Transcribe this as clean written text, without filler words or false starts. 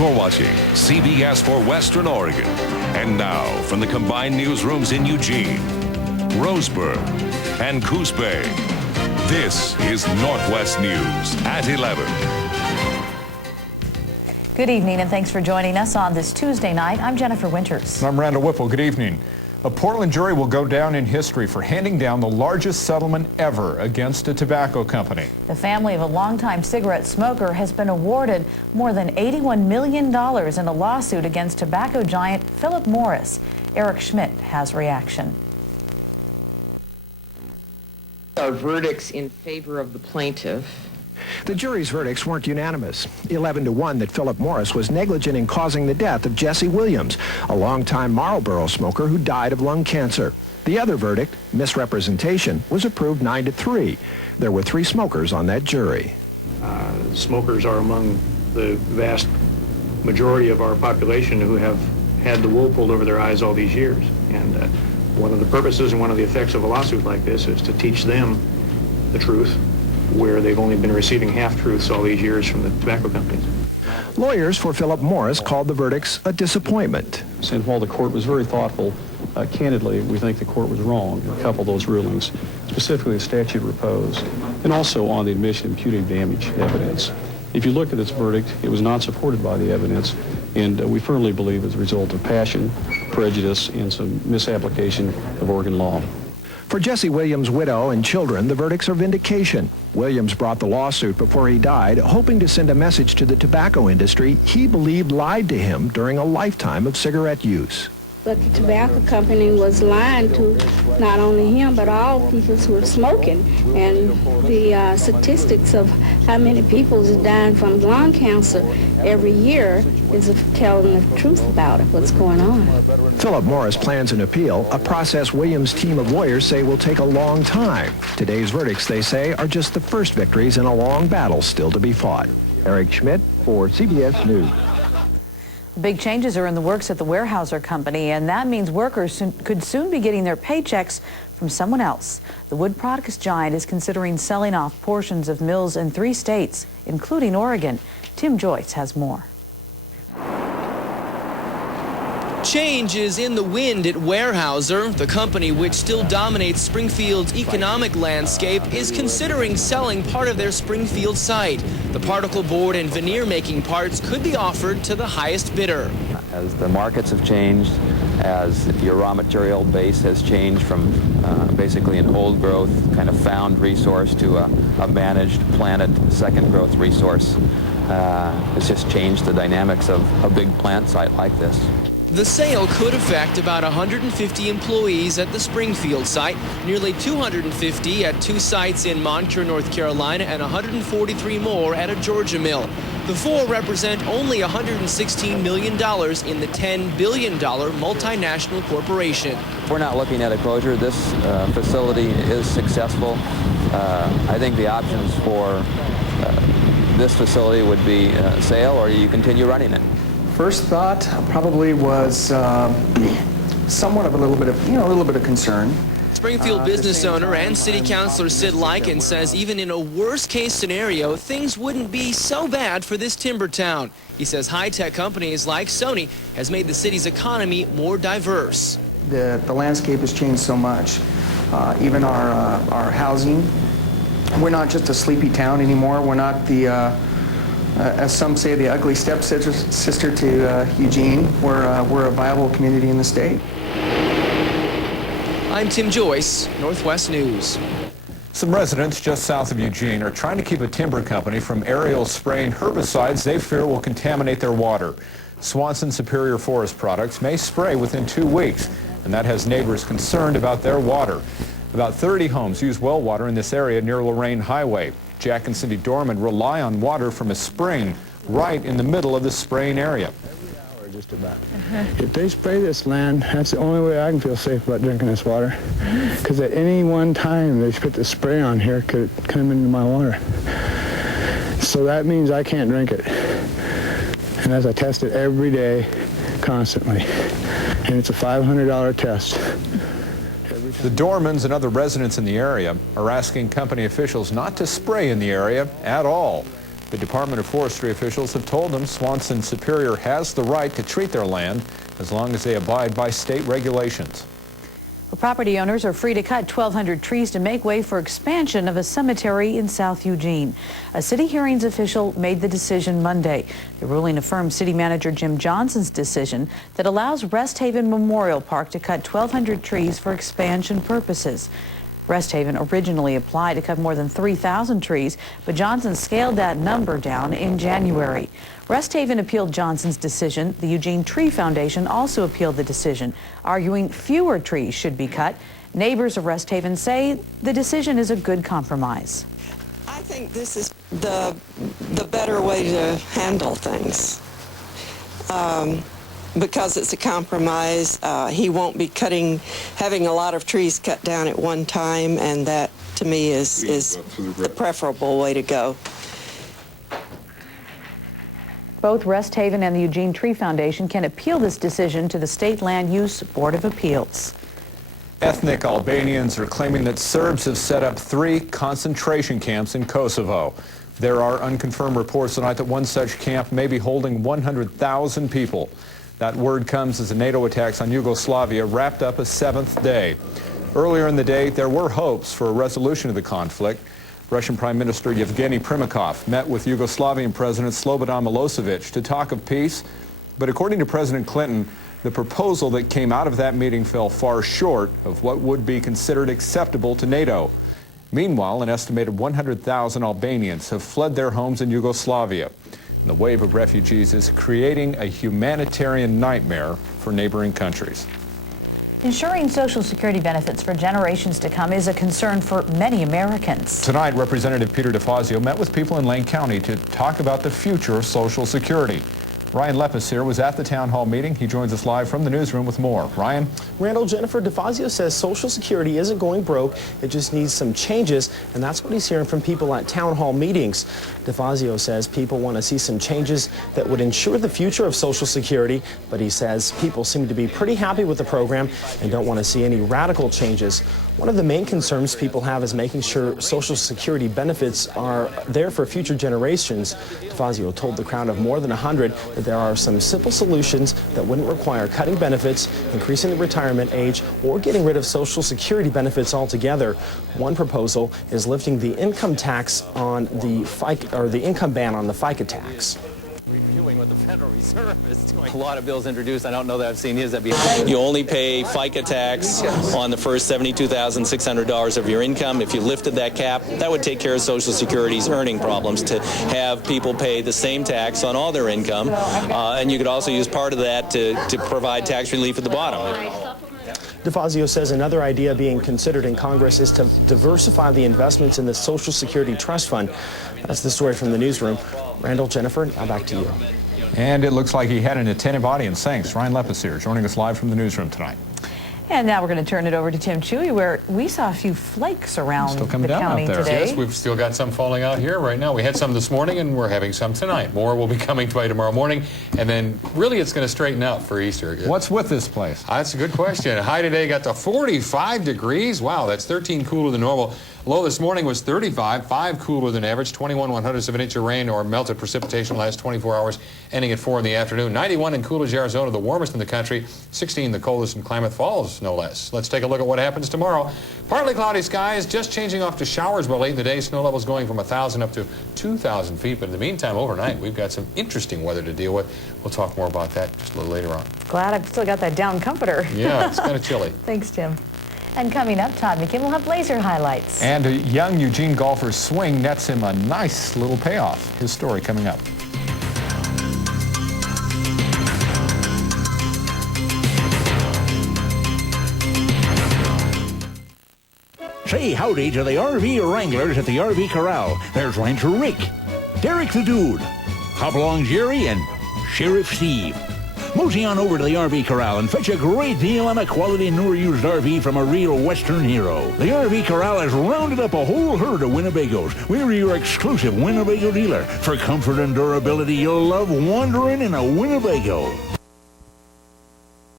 You're watching CBS for Western Oregon. And now, from the combined newsrooms in Eugene, Roseburg, and Coos Bay, this is Northwest News at 11. Good evening, and thanks for joining us on this Tuesday night. I'm Jennifer Winters. I'm Randal Whipple. Good evening. A Portland jury will go down in history for handing down the largest settlement ever against a tobacco company. The family of a longtime cigarette smoker has been awarded more than $81 million in a lawsuit against tobacco giant Philip Morris. Eric Schmidt has reaction. Verdicts in favor of the plaintiff. The jury's verdicts weren't unanimous. 11-1 that Philip Morris was negligent in causing the death of Jesse Williams, a longtime Marlboro smoker who died of lung cancer. The other verdict, misrepresentation, was approved 9-3. There were 3 smokers on that jury. Smokers are among the vast majority of our population who have had the wool pulled over their eyes all these years. And one of the purposes and one of the effects of a lawsuit like this is to teach them the truth, where they've only been receiving half-truths all these years from the tobacco companies. Lawyers for Philip Morris called the verdicts a disappointment. And while the court was very thoughtful, candidly, we think the court was wrong in a couple of those rulings, specifically the statute of repose, and also on the admission of punitive damage evidence. If you look at its verdict, it was not supported by the evidence, and we firmly believe it's a result of passion, prejudice, and some misapplication of Oregon law. For Jesse Williams' widow and children, the verdicts are vindication. Williams brought the lawsuit before he died, hoping to send a message to the tobacco industry he believed lied to him during a lifetime of cigarette use. But the tobacco company was lying to not only him, but all people who were smoking. And the statistics of how many people is dying from lung cancer every year is telling the truth about it, what's going on. Philip Morris plans an appeal, a process Williams' team of lawyers say will take a long time. Today's verdicts, they say, are just the first victories in a long battle still to be fought. Eric Schmidt for CBS News. Big changes are in the works at the Weyerhaeuser Company, and that means workers could soon be getting their paychecks from someone else. The wood products giant is considering selling off portions of mills in 3 states, including Oregon. Tim Joyce has more. Change is in the wind at Weyerhaeuser. The company, which still dominates Springfield's economic landscape, is considering selling part of their Springfield site. The particle board and veneer making parts could be offered to the highest bidder. As the markets have changed, as your raw material base has changed from basically an old growth kind of found resource to a managed, planted second growth resource, it's just changed the dynamics of a big plant site like this. The sale could affect about 150 employees at the Springfield site, nearly 250 at 2 sites in Moncure, North Carolina, and 143 more at a Georgia mill. The 4 represent only $116 million in the $10 billion multinational corporation. We're not looking at a closure. This facility is successful. I think the options for this facility would be sale, or you continue running it. First thought probably was somewhat of a little bit of concern. Springfield business owner and city councilor Sid Lykin says even in a worst-case scenario, things wouldn't be so bad for this timber town. He says high-tech companies like Sony has made the city's economy more diverse. The landscape has changed so much. Even our housing. We're not just a sleepy town anymore. We're not the as some say, the ugly stepsister to Eugene. We're a viable community in the state. I'm Tim Joyce, Northwest News. Some residents just south of Eugene are trying to keep a timber company from aerial spraying herbicides they fear will contaminate their water. Swanson Superior Forest Products may spray within 2 weeks, and that has neighbors concerned about their water. About 30 homes use well water in this area near Lorraine Highway. Jack and Cindy Dorman rely on water from a spring right in the middle of the spraying area. Just about. If they spray this land, that's the only way I can feel safe about drinking this water. Because at any one time they put the spray on here, could come into my water. So that means I can't drink it. And as I test it every day, constantly. And it's a $500 test. The Dormans and other residents in the area are asking company officials not to spray in the area at all. The Department of Forestry officials have told them Swanson Superior has the right to treat their land as long as they abide by state regulations. Well, property owners are free to cut 1,200 trees to make way for expansion of a cemetery in South Eugene. A city hearings official made the decision Monday. The ruling affirmed City Manager Jim Johnson's decision that allows Rest Haven Memorial Park to cut 1,200 trees for expansion purposes. Rest Haven originally applied to cut more than 3,000 trees, but Johnson scaled that number down in January. Rest Haven appealed Johnson's decision. The Eugene Tree Foundation also appealed the decision, arguing fewer trees should be cut. Neighbors of Rest Haven say the decision is a good compromise. I think this is the better way to handle things. Because it's a compromise, he won't be having a lot of trees cut down at one time, and that to me is the preferable way to go. Both Rest Haven and the Eugene Tree Foundation can appeal this decision to the State Land Use Board of Appeals. Ethnic Albanians are claiming that Serbs have set up 3 concentration camps in Kosovo. There are unconfirmed reports tonight that one such camp may be holding 100,000 people. That word comes as the NATO attacks on Yugoslavia wrapped up a 7th day. Earlier in the day, there were hopes for a resolution of the conflict. Russian Prime Minister Yevgeny Primakov met with Yugoslavian President Slobodan Milosevic to talk of peace. But according to President Clinton, the proposal that came out of that meeting fell far short of what would be considered acceptable to NATO. Meanwhile, an estimated 100,000 Albanians have fled their homes in Yugoslavia. The wave of refugees is creating a humanitarian nightmare for neighboring countries. Ensuring Social Security benefits for generations to come is a concern for many Americans. Tonight, Representative Peter DeFazio met with people in Lane County to talk about the future of Social Security. Ryan Lepis here was at the town hall meeting. He joins us live from the newsroom with more. Ryan? Randal, Jennifer, DeFazio says Social Security isn't going broke. It just needs some changes, and that's what he's hearing from people at town hall meetings. DeFazio says people want to see some changes that would ensure the future of Social Security, but he says people seem to be pretty happy with the program and don't want to see any radical changes. One of the main concerns people have is making sure Social Security benefits are there for future generations. DeFazio told the crowd of more than 100 that there are some simple solutions that wouldn't require cutting benefits, increasing the retirement age, or getting rid of Social Security benefits altogether. One proposal is lifting the income tax on the FICA, or the income ban on the FICA tax. Reviewing what the Federal Reserve is doing. A lot of bills introduced. I don't know that I've seen his. You only pay FICA tax on the first $72,600 of your income. If you lifted that cap, that would take care of Social Security's earning problems to have people pay the same tax on all their income. And you could also use part of that to provide tax relief at the bottom. DeFazio says another idea being considered in Congress is to diversify the investments in the Social Security Trust Fund. That's the story from the newsroom. Randal, Jennifer, now back to you. And it looks like he had an attentive audience. Thanks. Ryan Lepis here, joining us live from the newsroom tonight. And now we're going to turn it over to Tim Chewy, where we saw a few flakes around the county today. Yes, we've still got some falling out here right now. We had some this morning, and we're having some tonight. More will be coming by tomorrow morning, and then really it's going to straighten out for Easter. What's with this place? That's a good question. High today got to 45 degrees. Wow, that's 13 cooler than normal. Low this morning was 35, 5 cooler than average, 21/100ths of an inch of rain or melted precipitation last 24 hours, ending at 4 in the afternoon. 91 in Coolidge, Arizona, the warmest in the country. 16, the coldest in Klamath Falls, no less. Let's take a look at what happens tomorrow. Partly cloudy skies, just changing off to showers by late in the day. Snow levels going from 1,000 up to 2,000 feet. But in the meantime, overnight, we've got some interesting weather to deal with. We'll talk more about that just a little later on. Glad I've still got that down comforter. Yeah, it's kind of chilly. Thanks, Jim. And coming up, Todd McKim will have laser highlights. And a young Eugene golfer's swing nets him a nice little payoff. His story coming up. Say howdy to the RV Wranglers at the RV Corral. There's Rancher Rick, Derek the Dude, Hopalong Jerry, and Sheriff Steve. Mosey on over to the RV Corral and fetch a great deal on a quality newer-used RV from a real Western hero. The RV Corral has rounded up a whole herd of Winnebagos. We're your exclusive Winnebago dealer. For comfort and durability, you'll love wandering in a Winnebago.